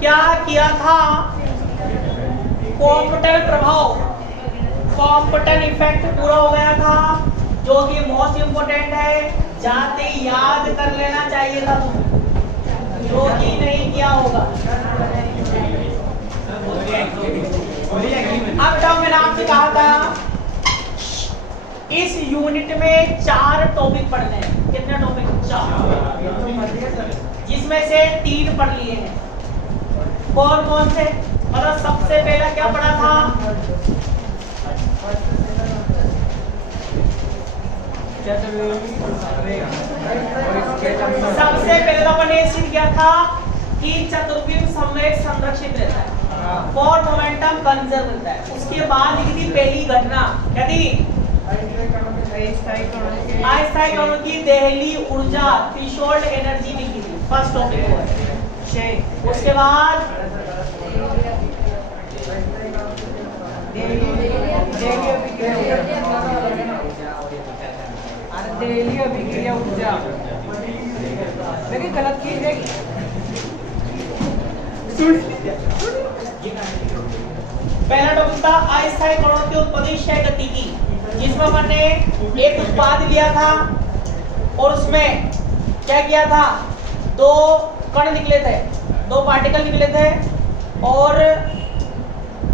क्या किया था, कॉम्पटन प्रभाव, कॉम्पटन इफेक्ट पूरा हो गया था, जो कि मोस्ट इंपोर्टेंट है, जाते ही याद कर लेना चाहिए था तुम्हें, जो कि नहीं किया होगा। अब बताओ, मैंने आपसे कहा था इस यूनिट में 4 टॉपिक पढ़ने हैं। कितने टॉपिक? 4, जिसमें से 3 पढ़ लिए हैं। कौन कौन से? मतलब सबसे पहला क्या पढ़ा था? सबसे पहले तो अपन ये सीख गया था कि चतुर्विम संवेग संरक्षित रहता है, फॉर मोमेंटम कंजर्व रहता है। उसके बाद लिखी थी पहली घटना, क्या थी? अस्थायी कणों की देहली ऊर्जा, थ्रेशोल्ड एनर्जी लिखी थी, फर्स्ट टॉपिक है। उसके बाद देहली अभिक्रिया ऊर्जा, लेकिन गलत की देगी। पहला टॉपिक था अस्थायी कणों की उत्पत्ति क्षय गति की, जिसमें अपन ने एक उत्पाद लिया था और उसमें क्या किया था, 2 कण निकले थे, 2 पार्टिकल निकले थे और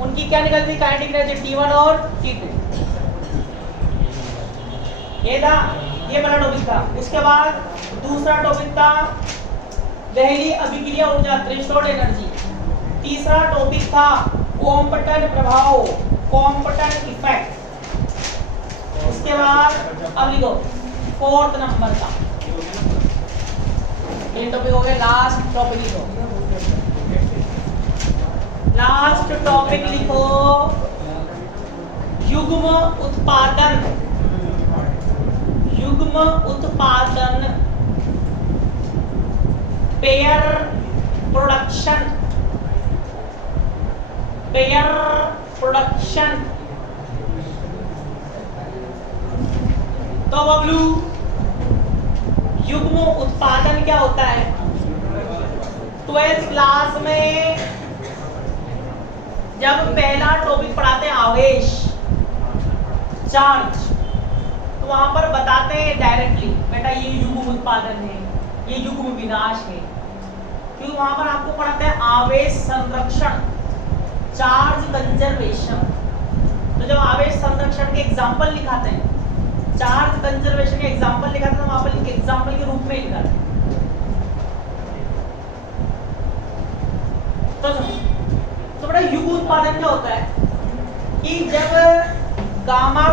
उनकी क्या निकली थी, काइनेटिक एनर्जी T1 और T2। ये था, ये पहला टॉपिक था। उसके बाद दूसरा टॉपिक था देहली अभिक्रिया ऊर्जा, थ्रेशोल्ड एनर्जी। तीसरा टॉपिक था कॉम्पटन प्रभाव, कॉम्पटन इफेक्ट। उसके बाद अब लिखो 4th नंबर का ये टॉपिक हो गया। लास्ट टॉपिक लिखो, लास्ट टॉपिक लिखो युग्म उत्पादन, युग्म उत्पादन, पेयर प्रोडक्शन, पेयर प्रोडक्शन। तो बबलू, युग्म उत्पादन क्या होता है? 12th क्लास में जब पहला टॉपिक पढ़ाते हैं आवेश, चार्ज, तो वहां पर बताते हैं डायरेक्टली, बेटा ये युग्म उत्पादन है, ये युग्म विनाश है, क्योंकि वहां पर आपको पढ़ाते हैं आवेश संरक्षण, चार्ज कंजर्वेशन। तो जब आवेश संरक्षण के एग्जाम्पल लिखाते हैं, चार्ज कंजर्वेशन के एग्जाम्पल लिखाते हैं, तो वहां पर एग्जाम्पल के रूप में लिखाते हैं। तो बड़ा युग्म उत्पादन क्या होता है कि जब गामा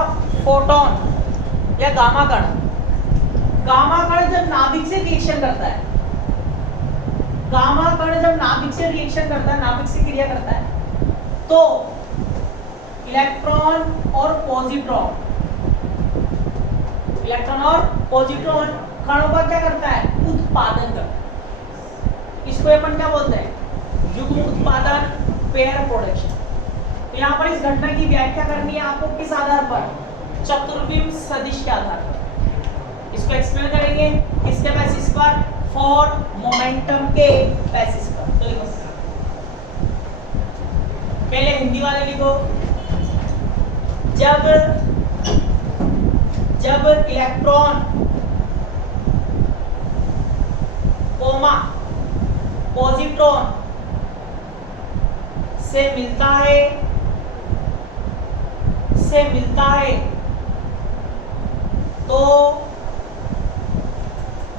फोटोन या गामा कण जब नाभिक से रिएक्शन करता है, गामा कण जब नाभिक से रिएक्शन करता है, नाभिक से क्रिया करता है, तो इलेक्ट्रॉन और पॉजिट्रॉन, इलेक्ट्रॉन और पॉजिट्रॉन कणों का क्या करता है, उत्पादन करता है। इसको अपन क्या बोलते हैं, युग्म उत्पादन, पेयर प्रोडक्शन। तो यहाँ पर इस घटना की व्याख्या करनी है आपको किस आधार पर, चतुर्विम सदिश के आधार पर। इसको एक्सप्लेन करेंगे किसके बेसिस पर, फॉर मोमेंटम के बेसिस पर। तो लिखो, पहले हिंदी वाले लिखो, जब इलेक्ट्रॉन कोमा पॉजिट्रॉन से मिलता है तो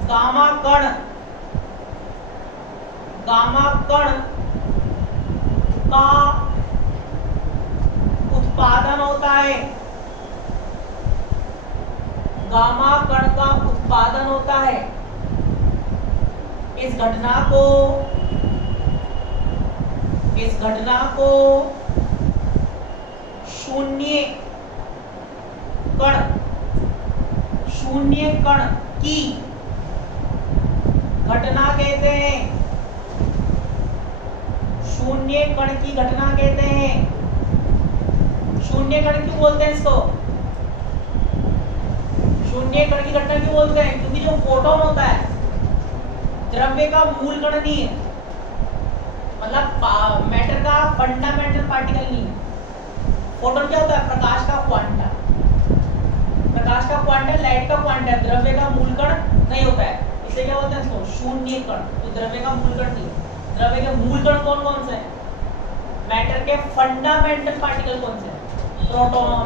गामा कण का उत्पादन होता है, गामा कण का उत्पादन होता है। इस घटना को शून्य कण की घटना कहते हैं, शून्य कण की घटना कहते हैं। शून्य कण क्यों बोलते हैं इसको, शून्य कण की घटना क्यों बोलते हैं, क्योंकि जो फोटोन होता है द्रव्य का मूल कण नहीं है, मतलब मैटर का फंडामेंटल पार्टिकल नहीं है। फोटोन क्या होता है? प्रकाश का क्वांटा। प्रकाश का क्वांटा लाइट का क्वांटा, द्रव्य का मूल कण नहीं होता है, इसे क्या बोलते हैं? इसको शून्य कण। तो द्रव्य का मूल कण नहीं है। द्रव्य के मूल कण कौन कौन से हैं? मैटर के फंडामेंटल पार्टिकल कौन से हैं? प्रोटॉन,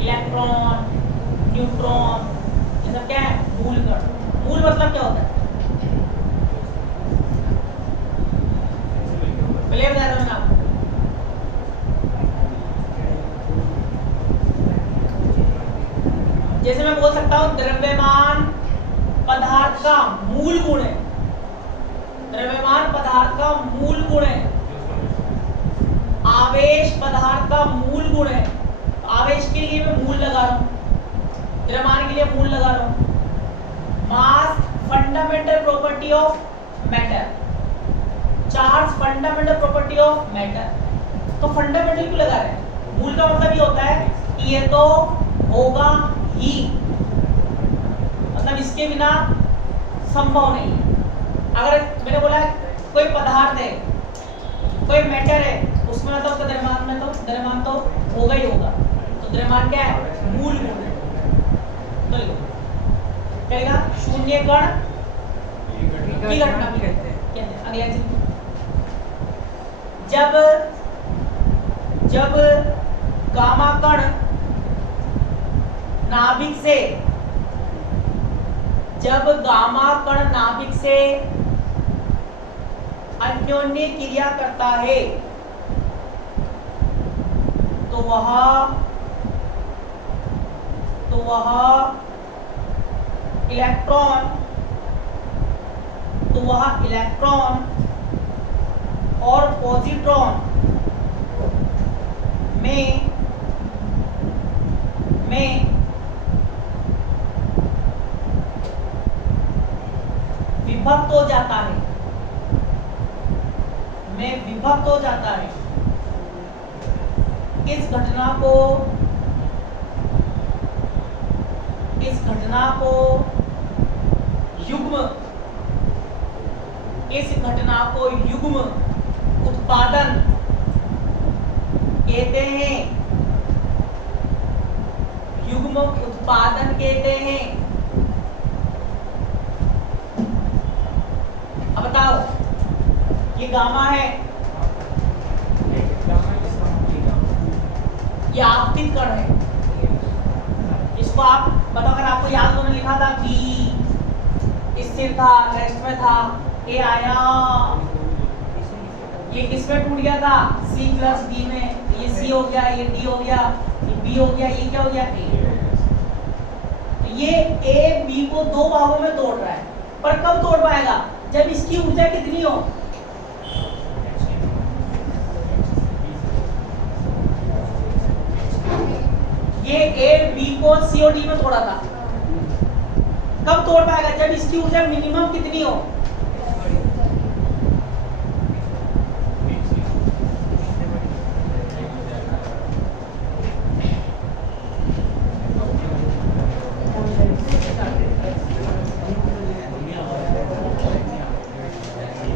इलेक्ट्रॉन, न्यूट्रॉन, ये सब क्या है? मूल कण। मूल मतलब क्या होता है? पहले बता रहा हूं मैं आपको। जैसे मैं बोल सकता हूं द्रव्यमान पदार्थ का मूल गुण है। द्रव्यमान पदार्थ का मूल गुण है। आवेश पदार्थ का मूल गुण है। आवेश के लिए मैं मूल लगा रहा हूं, द्रव्यमान के लिए मूल लगा रहा हूं। Mass fundamental property of matter, charge fundamental property of matter. तो फंडामेंटल क्यों लगा रहे हैं? मूल का मतलब ये होता है कि ये तो होगा ही, मतलब इसके बिना संभव नहीं है। अगर मैंने बोला कोई पदार्थ है, कोई मैटर है, उसमें मतलब उसका द्रव्यमान तो होगा ही होगा। तो द्रव्यमान क्या है? मूल गुण है। तो कहेगा शून्य कण की घटना भी कहते हैं। अगला चीज, जब गामा कण नाभिक से, जब गामा कण नाभिक से अन्योन्य क्रिया करता है तो वह इलेक्ट्रॉन और पॉजिट्रॉन में विभक्त हो जाता है, विभक्त हो जाता है। इस घटना को युग्म उत्पादन कहते हैं। युग्म उत्पादन कहते हैं। अब बताओ, ये गामा है, ये आपतित कण है। इसको आप बताओ, अगर आपको याद हो, मैंने लिखा था बी स्थिर था, रेस्ट में था, ए आया, ये किसमें टूट गया था? सी प्लस डी में। ये सी हो गया, ये डी हो गया, ये बी हो गया, ये क्या हो गया? ए। तो ये ए बी को दो भागों में तोड़ रहा है, पर कब तोड़ पाएगा? जब इसकी ऊर्जा कितनी हो? ये ए बी को सी और डी में तोड़ा था, कब तोड़ पाएगा? जब इसकी ऊर्जा मिनिमम कितनी हो?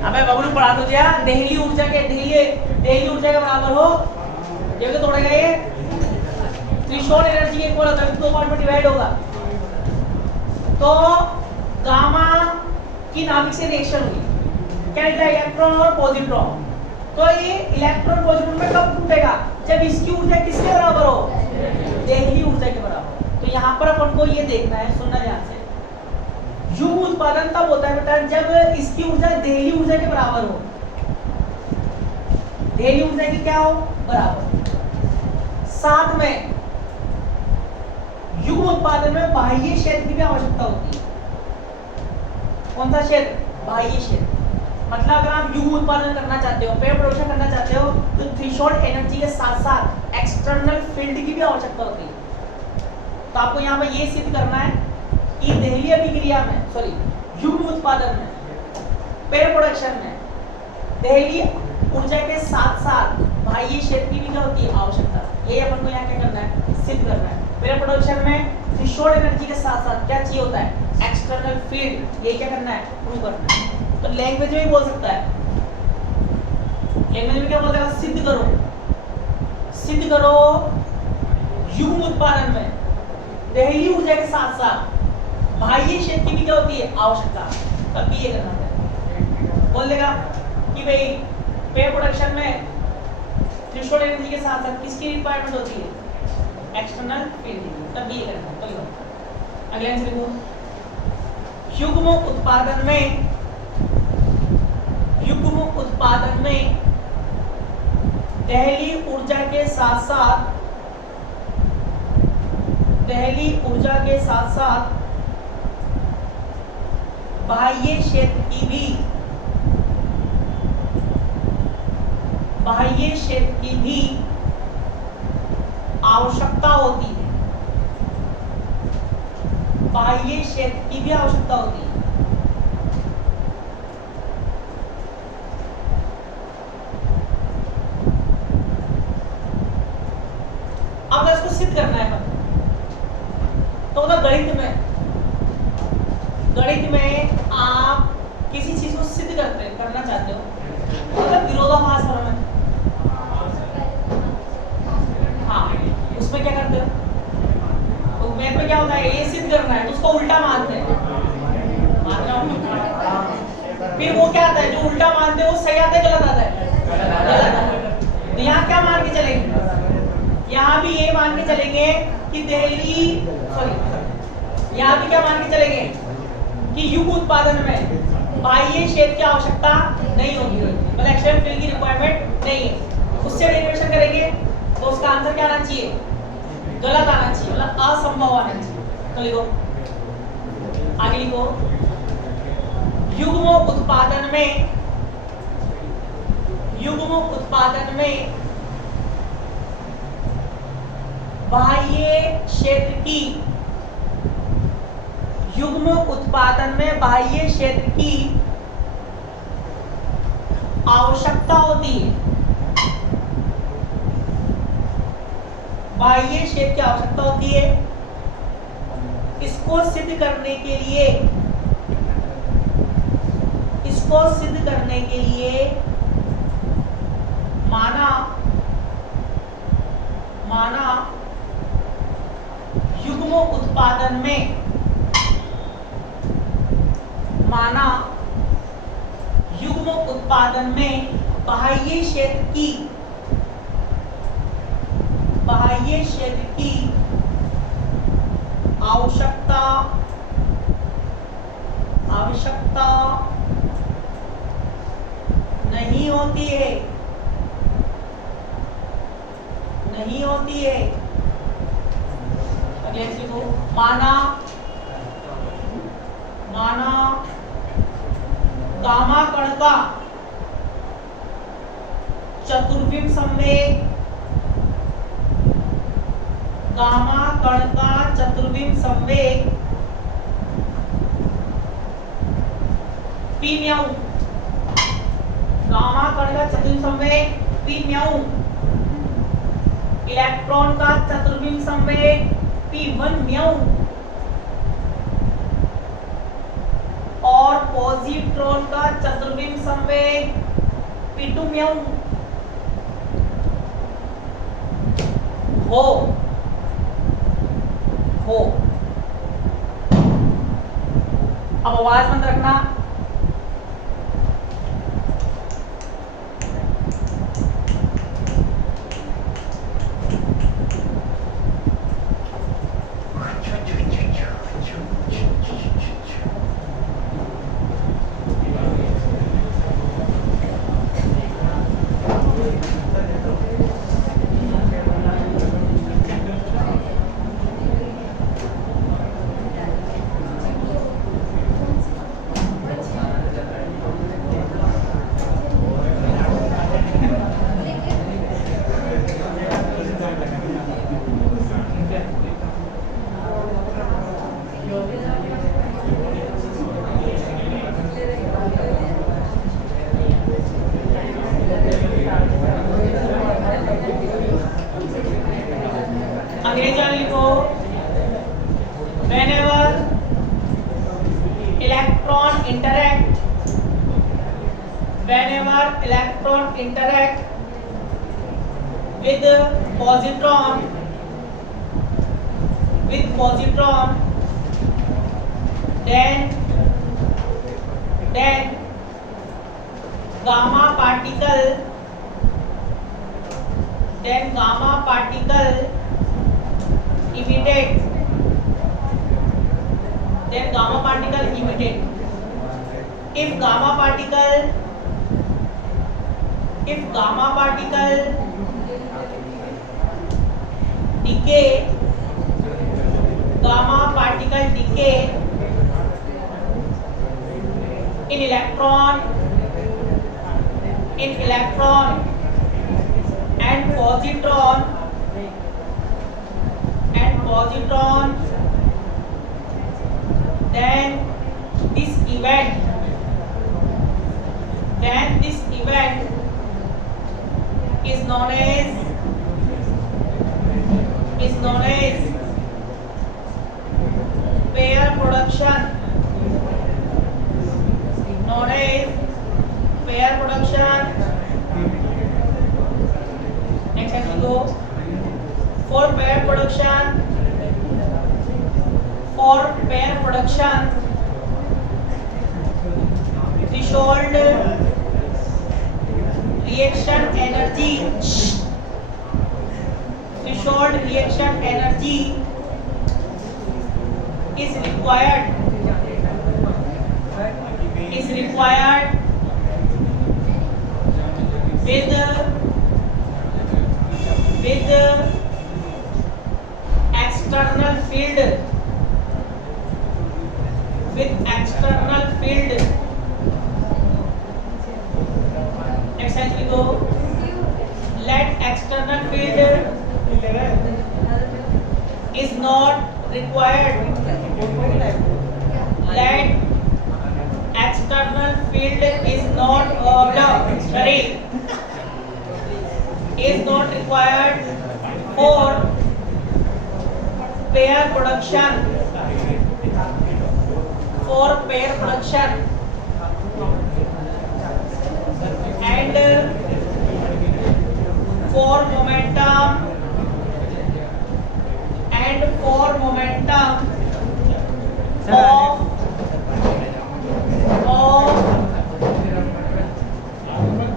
अबे बबलू पढ़ा तो दिया। देहली ऊर्जा के बराबर हो, ये तो तोड़ेगा ये। थ्रेशोल्ड एनर्जी इक्वल होता है, दो पार्ट में डिवाइड होगा। तो गामा की नाभिक से रिएक्शन हुई, क्या निकला? इलेक्ट्रॉन और पॉजिट्रॉन। तो ये इलेक्ट्रॉन पॉजिट्रॉन में कब टूटेगा? जब इसकी ऊर्जा किसके बराबर हो? देहली ऊर्जा के बराबर। तो यहाँ पर अपन को ये देखना है, सुनना ध्यान से। युग्म उत्पादन तब होता है बेटा जब इसकी ऊर्जा देहली ऊर्जा के बराबर हो। देहली ऊर्जा की क्या हो? बराबर। साथ में युग्म उत्पादन में बाह्य क्षेत्र की भी आवश्यकता होती है। कौन सा क्षेत्र? बाह्य क्षेत्र। मतलब अगर आप युग्म उत्पादन करना चाहते हो, पेयर प्रोडक्शन करना चाहते हो, तो थ्रेशोल्ड एनर्जी के साथ साथ एक्सटर्नल फील्ड की भी आवश्यकता होती है। तो आपको यहाँ पर ये सिद्ध करना है कि देहली अभिक्रिया में, सॉरी युग्म उत्पादन में, पेयर प्रोडक्शन में देहली ऊर्जा के साथ साथ बाह्य क्षेत्र की भी क्या होती है? आवश्यकता। ये अपन को यहाँ क्या करना है? सिद्ध करना है। पेयर प्रोडक्शन में थ्रेशोल्ड एनर्जी के साथ साथ क्या चाहिए होता है? External field. ये क्या करना है? प्रूव करना है। तो लैंग्वेज में भी बोल सकता है, लैंग्वेज में क्या बोलते हैं? सिद्ध करो, सिद्ध करो युग्म उत्पादन में दहली ऊर्जा के साथ साथ बाह्य क्षेत्र की भी क्या होती है? आवश्यकता। तब भी ये करना है। बोल देगा कि भाई पे प्रोडक्शन में थ्रेशोल्ड एनर्जी के साथ साथ किसकी रिक्वायरमेंट होती है? External field. तब भी ये करना है। बोलो अगला आंसर देखो, युग्म उत्पादन में, युग्म उत्पादन में दहली ऊर्जा के साथ साथ, दहली ऊर्जा के साथ साथ बाह्य क्षेत्र की भी, बाह्य क्षेत्र की भी आवश्यकता होती है, बाह्य क्षेत्र की भी आवश्यकता होती है। अब इसको सिद्ध करना है अपन। तो ना गणित में, गणित में आप किसी चीज को सिद्ध करना चाहते हो, मतलब विरोधाभास प्रमेय। हाँ, उसमें क्या करते हो? तो मैथ में क्या होता है? ये सिद्ध करना है तो उसको उल्टा मानते हैं, फिर वो क्या आता है? जो उल्टा मानते हैं वो सही आता है गलत आता है? गलत आता है। तो यहाँ क्या मान के चलेंगे? यहाँ भी ये मान के चलेंगे कि दहली, सॉरी, यहाँ भी क्या मान के चलेंगे कि युग्म उत्पादन में बाह्य क्षेत्र की आवश्यकता नहीं होगी, मतलब एक्सटर्नल फील्ड की रिक्वायरमेंट नहीं है। उससे डेरिवेशन करेंगे तो उसका आंसर क्या आना चाहिए? गलत आना चाहिए, मतलब असंभव आना चाहिए। तो लिखो, आगे लिखो, युग्म उत्पादन में, युग्म उत्पादन में बाह्य क्षेत्र की, युग्म उत्पादन में बाह्य क्षेत्र की आवश्यकता होती है, बाह्य क्षेत्र की आवश्यकता होती है। इसको सिद्ध करने के लिए, इसको सिद्ध करने के लिए माना युग्म उत्पादन में, माना युग्म उत्पादन में बाह्य क्षेत्र की, बाह्य क्षेत्र की आवश्यकता, आवश्यकता नहीं होती है, नहीं होती है। अगले लिखो, माना गामा कण का चतुर्विम संवेग, गामा कण का चतुर्विम संवेग पी म्याऊ, गामा कण का चतुर्विम संवेग पी म्याऊ, इलेक्ट्रॉन का चतुर्विम संवेग P1 म्याऊ और पॉजिट्रॉन का चतुर्विम संवेग P2 म्याऊ हो, अब आवाज मत रखना। electron interact with positron, then gamma particle emitted. If gamma particle decay in electron and positron, then this event is known as pair production. Next as we go, for pair production, threshold reaction energy is required with external field. Next as we go, let external field is not required. Let external field is not required for pair production. And for momentum of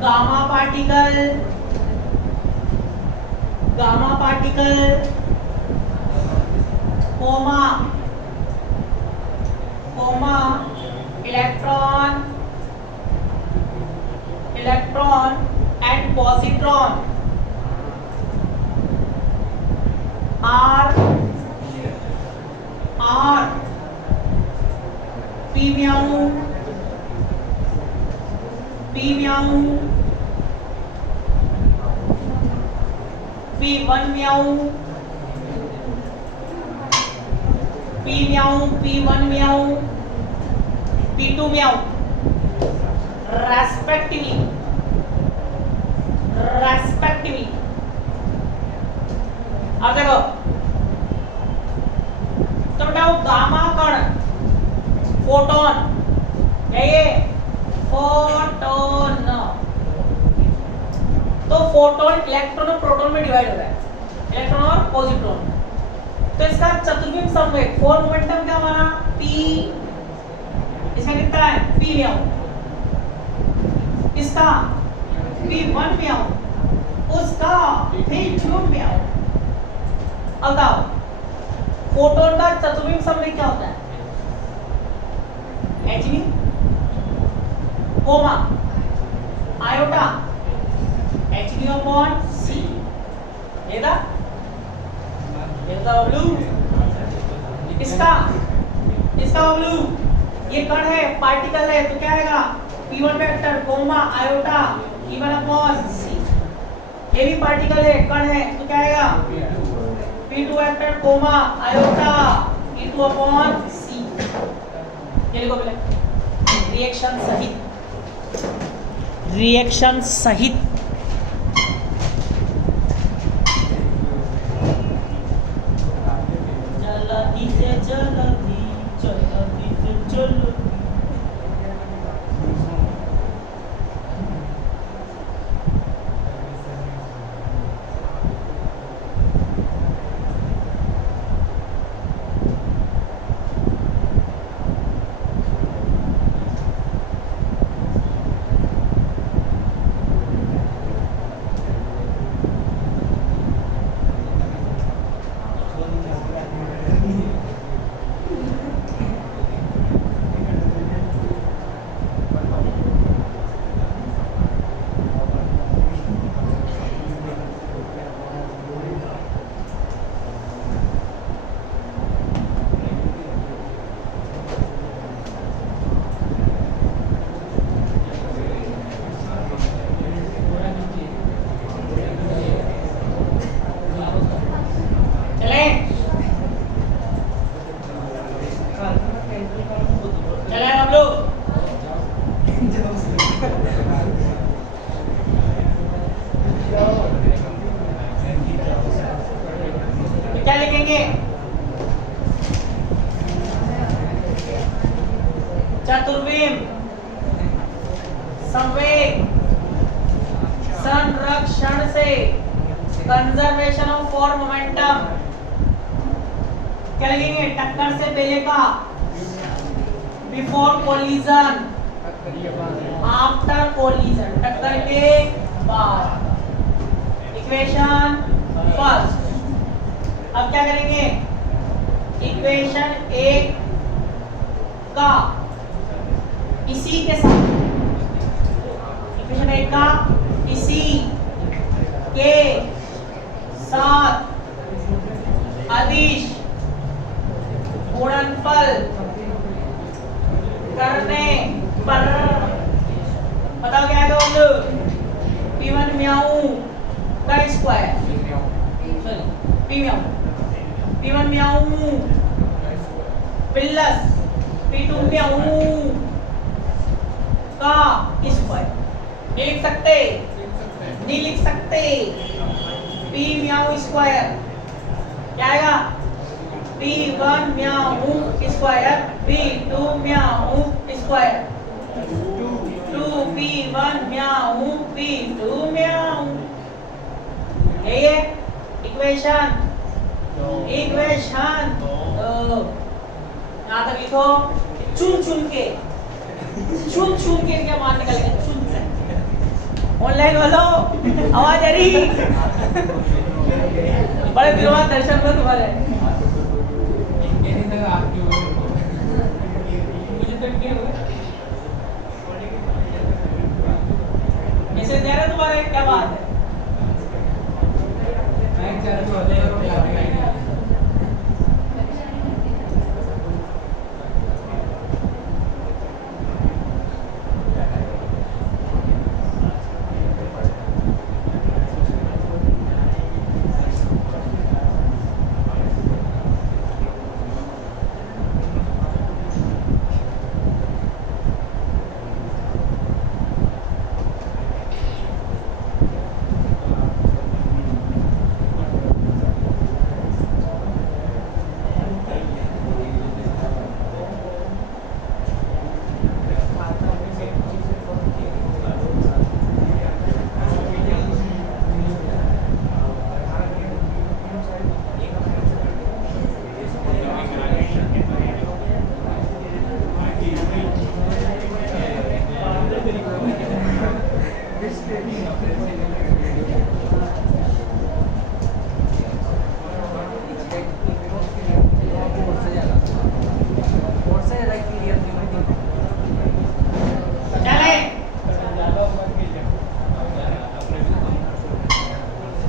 gamma particle, comma electron and positron are p meow P1 meow P1 meow P2 meow respectively. अब देखो तो बताओ gamma कण photon ये photon, तो photon electron और proton में divide हो रहा है, इलेक्ट्रॉन और पॉजिट्रॉन। तो इसका चतुर्विम समवेग फोर मोमेंटम क्या माना P, इसका कितना है P म्याऊ, इसका P1 म्याऊ, उसका P2 म्याऊ। अब बताओ फोटोन का चतुर्विम समवेग क्या होता है Hv comma iota Hv upon C, ये था ब्लू, इसका ब्लू, ये कण है पार्टिकल है तो क्या आएगा P1 vector comma iota E1 upon C, ये भी पार्टिकल है कण है तो क्या आएगा P2 vector comma iota E2 upon C। ये लिखो पहले रिएक्शन सहित जल्दी से चलो करेंगे? चतुर्विम, संवेग, संरक्षण से, कंजर्वेशन ऑफ फॉर मोमेंटम। क्या लिखेंगे? टक्कर से पहले का, बिफोर कोलिजन, आफ्टर कोलिजन, टक्कर के बाद। Equation first. अब क्या करेंगे? इक्वेशन एक का इसी के साथ, इक्वेशन एक का इसी के साथ अदिश गुणनफल करने पर बताओ क्या आएगा? P1 म्याऊ का स्क्वायर, सॉरी P म्याऊ, P1 म्याऊ प्लस P2 म्याऊ का स्क्वायर। नहीं लिख सकते? नहीं लिख सकते। P म्याऊ स्क्वायर क्या आएगा? P1 म्याऊ स्क्वायर, P2 म्याऊ स्क्वायर, 2P1 म्याऊ, P2 म्याऊ। यही है इक्वेशन। इक्वेशन यहाँ तक लिखो। चुन चुन के क्या मान निकल गया? चुन से ऑनलाइन वालों आवाज आ रही? बड़े दिनों बाद दर्शन हुआ तुम्हारे। ऐसे दे रहे तुम्हारे, क्या बात है?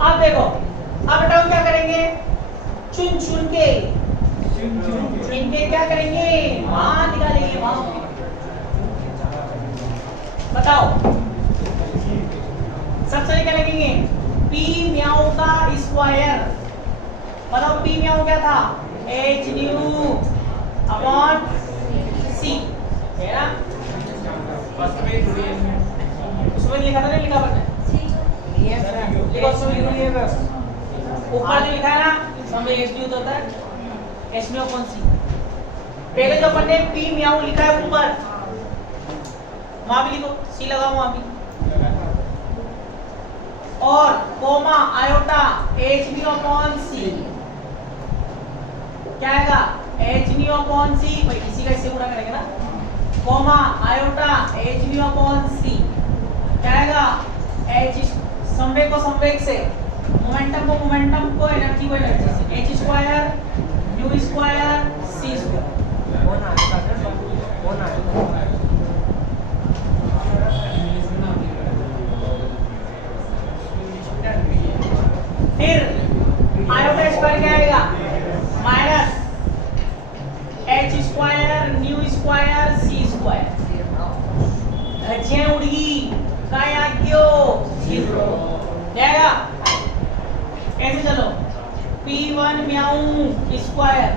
अब देखो, अब बताओ क्या करेंगे? चुन चुन के इनके क्या करेंगे? मान निकालेंगे। मान बताओ, सबसे पहले क्या लिखेंगे? P म्याऊ का स्क्वायर। बताओ P म्याऊ क्या था? H न्यू अपॉन C है ना? उसमें लिखा था, नहीं लिखा आपने? ऊपर जो लिखा है ना, उसमें H न्यू होता है, H न्यू अपॉन C। पहले जो अपन ने P म्याऊ लिखा है ऊपर, वहां भी लिखो, C लगाओ वहां भी, और comma iota H nu upon C। क्या आएगा? H न्यू अपॉन C, भाई इसी का इससे गुणा करेंगे ना, comma iota H nu upon C। क्या आएगा? H संवेग को संवेग से, मोमेंटम को मोमेंटम को, एनर्जी को एनर्जी से, H square new square C square. फिर आयोटा स्क्वायर क्या आएगा? Minus H square new square C square. धज्जियां उड़गी, काय आज्ञो जीरो जाएगा। कैसे? चलो P1 म्याऊ स्क्वायर,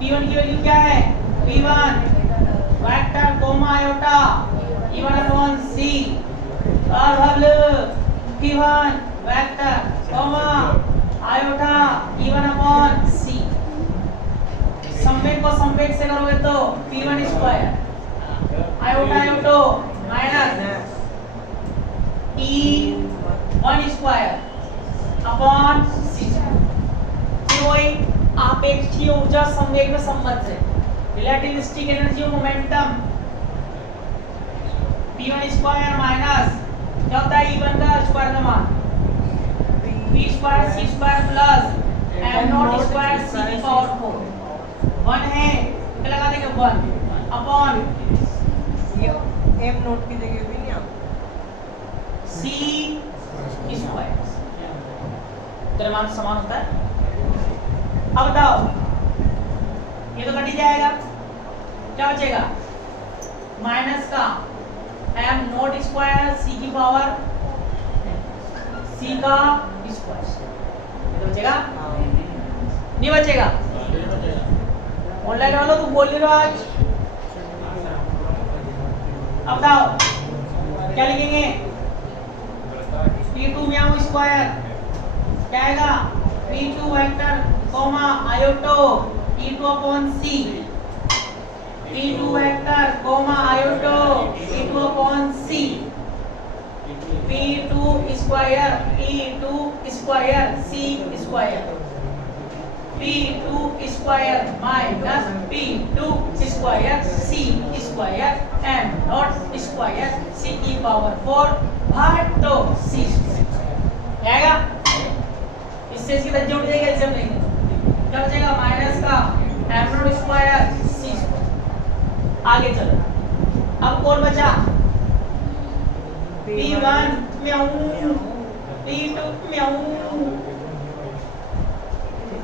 P1 की वैल्यू क्या है? P1 vector comma iota E1 upon C, और अब P1 vector comma iota E1 upon C। को संवेग से करोगे तो p1 square iota iota minus e1 square upon c। फिर वही आपेक्षीय ऊर्जा संवेग में संबंध है, रिलेटिविस्टिक एनर्जी और मोमेंटम p1 स्क्वायर माइनस क्या होता है e1 का स्क्वायर का मान p square c square plus m not square c की पावर 4 1 है क्या लगा देंगे 1 अपॉन ये m नोट की जगह भी नहीं आप c स्क्वायर। द्रव्यमान समान होता है। अब बताओ ये तो कट ही जाएगा, क्या बचेगा माइनस का m नॉट स्क्वायर c की पावर c का स्क्वायर। ये तो बचेगा नहीं बचेगा? ऑनलाइन वालों तो बोल रहे हो आज। अब बताओ क्या लिखेंगे p2 म्याऊ स्क्वायर क्या आएगा p2 vector comma iota e2 upon c p2 vector comma iota e2 upon c p2 square e2 square c square p2 square minus p2 square c square m not square c की power 4 भाटो c square आएगा। इससे इसकी value उठ जाएगी, LCM लेंगे क्या हो जाएगा माइनस का m not square c square. आगे चलो अब कौन बचा p1 म्याऊ p2 म्याऊ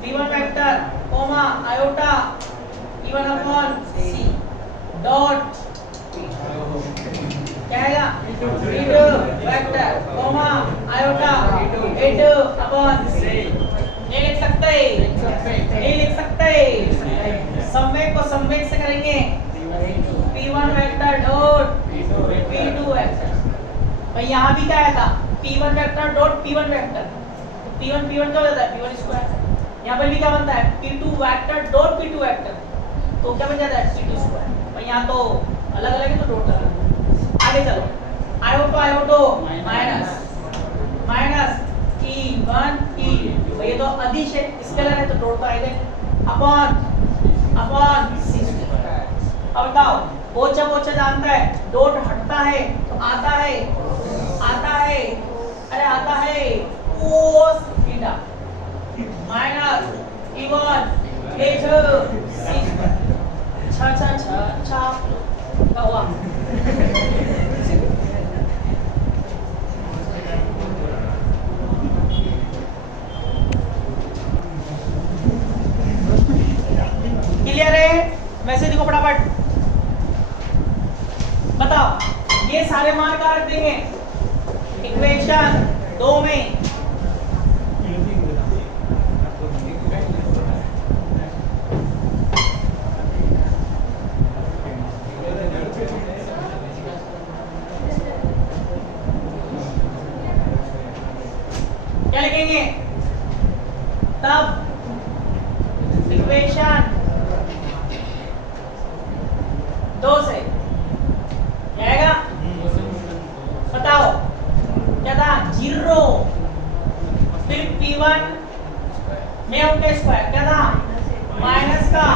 p1 vector comma iota e1 upon c dot क्या आएगा p2 vector comma iota e2 upon c। ये लिख सकते ये लिख सकते संवेग को संवेग से करेंगे p1 vector dot p2 vector. भाई यहाँ भी क्या आया था p1 vector dot p1 vector, p1 p1 क्या हो जाता है p1 स्क्वायर। यहाँ पर भी क्या बनता है p2 vector dot p2 vector, तो क्या बन जाता है p2 स्क्वायर। भाई यहाँ तो अलग अलग है तो डॉट लगा। आगे चलो iodo iodo minus minus e1 e भाई ये तो अदिश है, स्केलर है तो डॉट तो आएगा अपॉन अपॉन c स्क्वायर। अब बताओ बोचा बोचा जानता है डॉट हटता है तो आता है अरे आता है cos थीटा माइनस e1 h c अच्छा क्या हुआ क्लियर है? वैसे देखो फटाफट बताओ ये सारे मान कहाँ रख देंगे इक्वेशन 2 में। क्या लिखेंगे तब इक्वेशन 2 से आएगा। बताओ क्या था 0 फिर p1 में उनके स्क्वायर क्या था माइनस का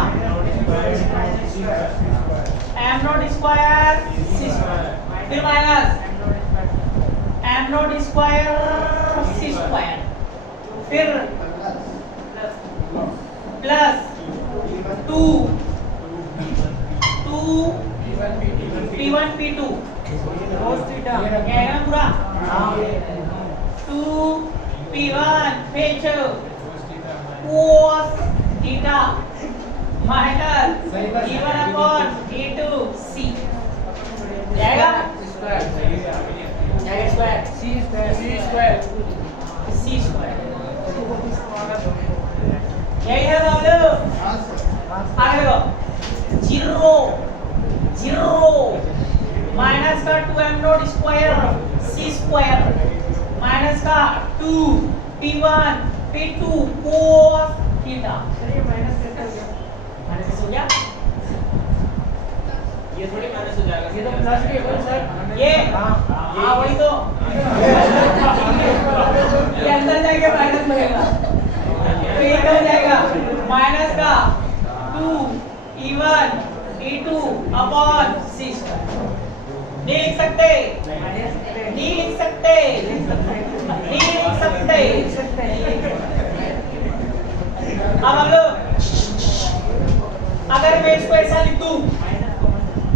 m not square c square फिर minus m not square c square फिर plus 2 p1 p2 cos theta क्या है पूरा 2 p1 h cos थीटा minus e1 upon e2 c जाएगा स्क्वायर c स्क्वायर यही है बाबू। आगे देखो 0 माइनस का 2m not square c square minus का 2 p1 p2 cos थीटा। माइनस हो गया, ये थोड़ी माइनस हो जाएगा, ये तो प्लस के इक्वल सर। ये हाँ वही तो ये अंदर जाके माइनस लगेगा, तो ये क्या हो जाएगा माइनस का 2 E1 E2 upon C square. नहीं लिख सकते, नहीं लिख सकते, नहीं लिख सकते। अब हम लोग अगर मैं इसको ऐसा लिख दूं,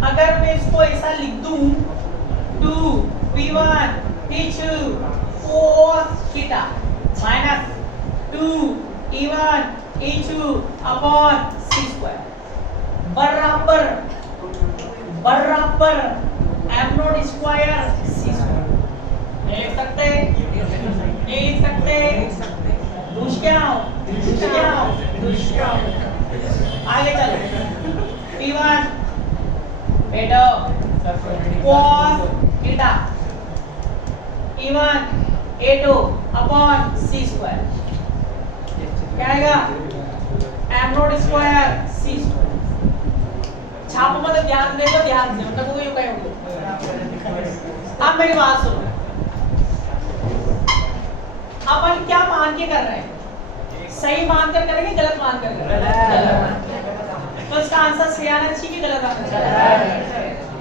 अगर मैं इसको ऐसा लिख दूं 2p1 p2 cos थीटा minus 2e1 e2 upon c square बराबर बराबर m not square c square. नहीं लिख सकते, नहीं लिख सकते, दुष्क्याओ दुष्क्याओ दुष्क्याओ। आगे चलो p1 बेटा cos theta e1 a2 upon c square क्या आएगा m not square c square. छापो मतलब ध्यान दे लो, ध्यान से मतलब वो यूं कहेंगे। अब मेरी बात सुनो, अपन क्या मान के कर रहे हैं, सही मान कर करेंगे गलत मान कर करेंगे? तो इसका आंसर सही आना चाहिए कि गलत आना चाहिए?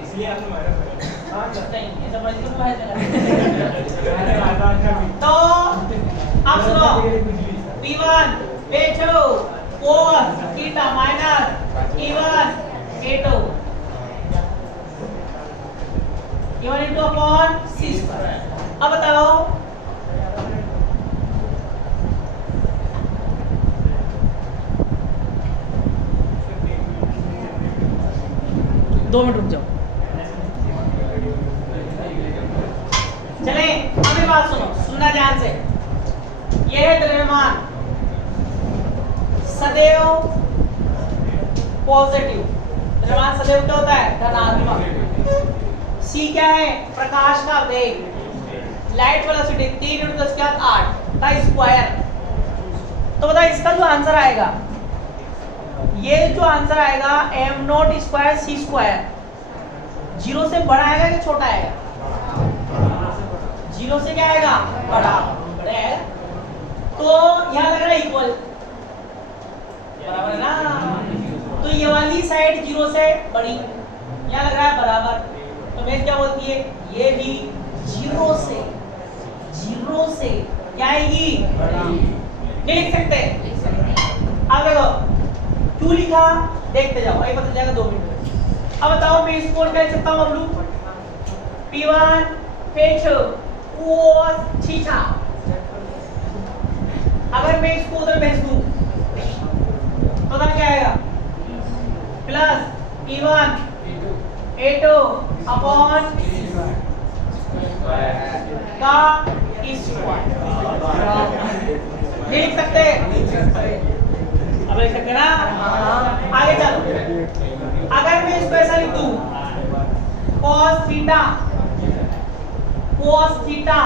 इसलिए आपने माइनस नहीं ये समझ लो है। तो अब सुनो p1 p2 cos थीटा minus e1 a2 e1 into upon c square. अब बताओ दो मिनट रुक जाओ। चले अभी बात सुनो, सुनना ध्यान से। यह है द्रव्यमान सदैव पॉजिटिव, द्रव्यमान सदैव क्या होता है धनात्मक। c क्या है प्रकाश का वेग, लाइट वेलोसिटी 3 × 10⁸ का स्क्वायर। तो बताओ इसका जो आंसर आएगा, ये जो आंसर आएगा m not square c square, zero से बड़ा आएगा कि छोटा आएगा? जीरो से क्या आएगा बड़ा, बड़ा आएगा। तो यहाँ लग रहा है इक्वल, बराबर है ना। तो ये वाली साइड जीरो से बड़ी, यहाँ लग रहा है बराबर। तो मैं क्या बोलती है ये भी जीरो से क्या आएगी नहीं लिख सकते। अब देखो क्यों लिखा देखते जाओ, ये पता जाएगा 2 मिनट में। अब बताओ मैं इसको क्या लिख सकता हूँ Bablu p1 p2 cos theta. अगर मैं इसको उधर भेज दूं तो क्या आएगा प्लस p1 a2 अपॉन का स्क्वायर। नहीं लिख सकते, अब लिख सकते ना। आगे चलो, अगर मैं इसको ऐसा लिख दूं cos theta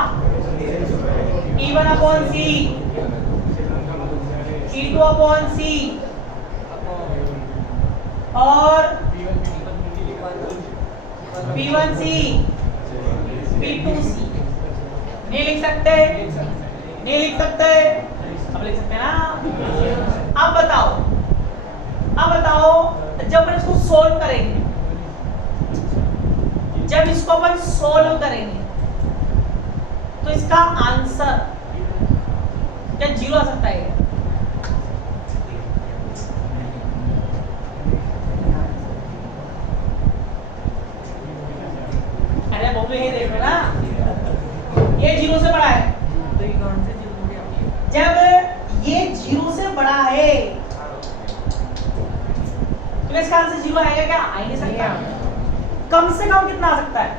e1 upon c e2 upon c और p1c p2c। नहीं लिख सकते, नहीं लिख सकते, अब लिख सकते हैं ना। अब बताओ जब हम इसको सोल्व करेंगे, जब इसको अपन सोल्व करेंगे तो इसका आंसर क्या जीरो आ सकता है? अरे बबलू ये देखो ना, ये जीरो से बड़ा है। जब ये जीरो से बड़ा है तो इसका आंसर जीरो आएगा क्या? आ ही नहीं सकता। कम से कम कितना आ सकता है?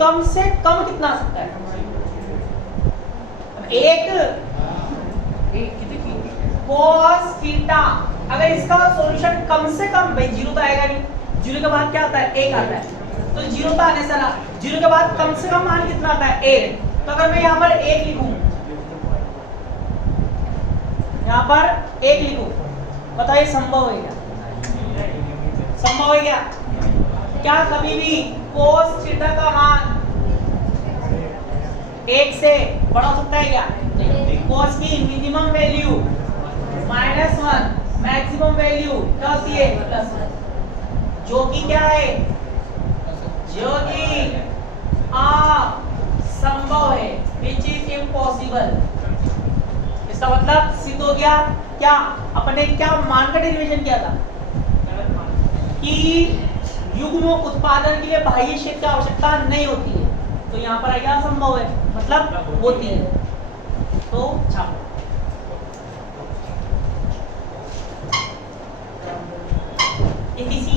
कम से कम कितना आ सकता है? एक cos थीटा, अगर इसका सॉल्यूशन कम से कम, भाई जीरो तो आएगा नहीं, जीरो के बाद क्या आता है? 1 आता है। तो जीरो तो आने से ना, जीरो के बाद कम से कम मान कितना आता है? 1। तो अगर मैं यहाँ पर 1 लिखूं, यहाँ पर 1 लिखूं, बताइए संभव है क्या? संभव है क्या? क्या कभी भी cos थीटा का मान 1 से बड़ा हो सकता है क्या? cos की मिनिमम वैल्यू -1, मैक्सिमम वैल्यू क्या होती है? +1, जो कि क्या है? जो कि असंभव है, which is impossible। इसका मतलब सिद्ध हो गया क्या? अपने क्या मान का डेरिवेशन किया था कि युग्म उत्पादन के लिए बाह्य क्षेत्र की आवश्यकता नहीं होती है, तो यहाँ पर आएगा असंभव है, मतलब होती है, तो छापो। ABC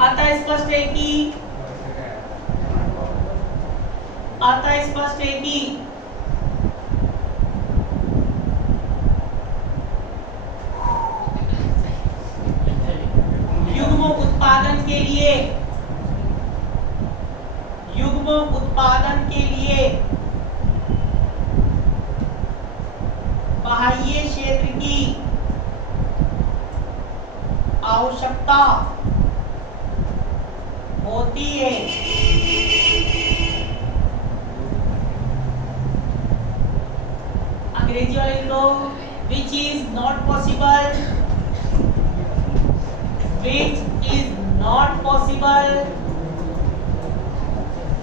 आता स्पष्ट है कि युग्म उत्पादन के लिए बाह्य क्षेत्र की आवश्यकता होती है। अंग्रेजी वाले लोग which is not possible,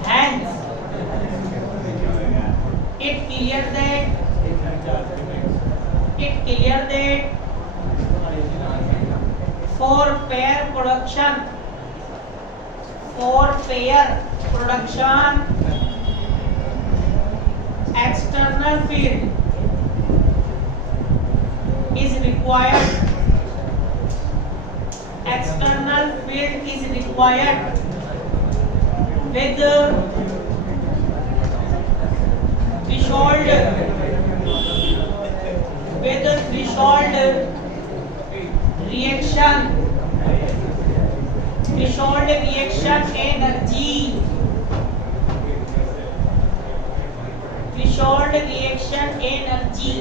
hence it clear that for pair production external field is required with threshold reaction energy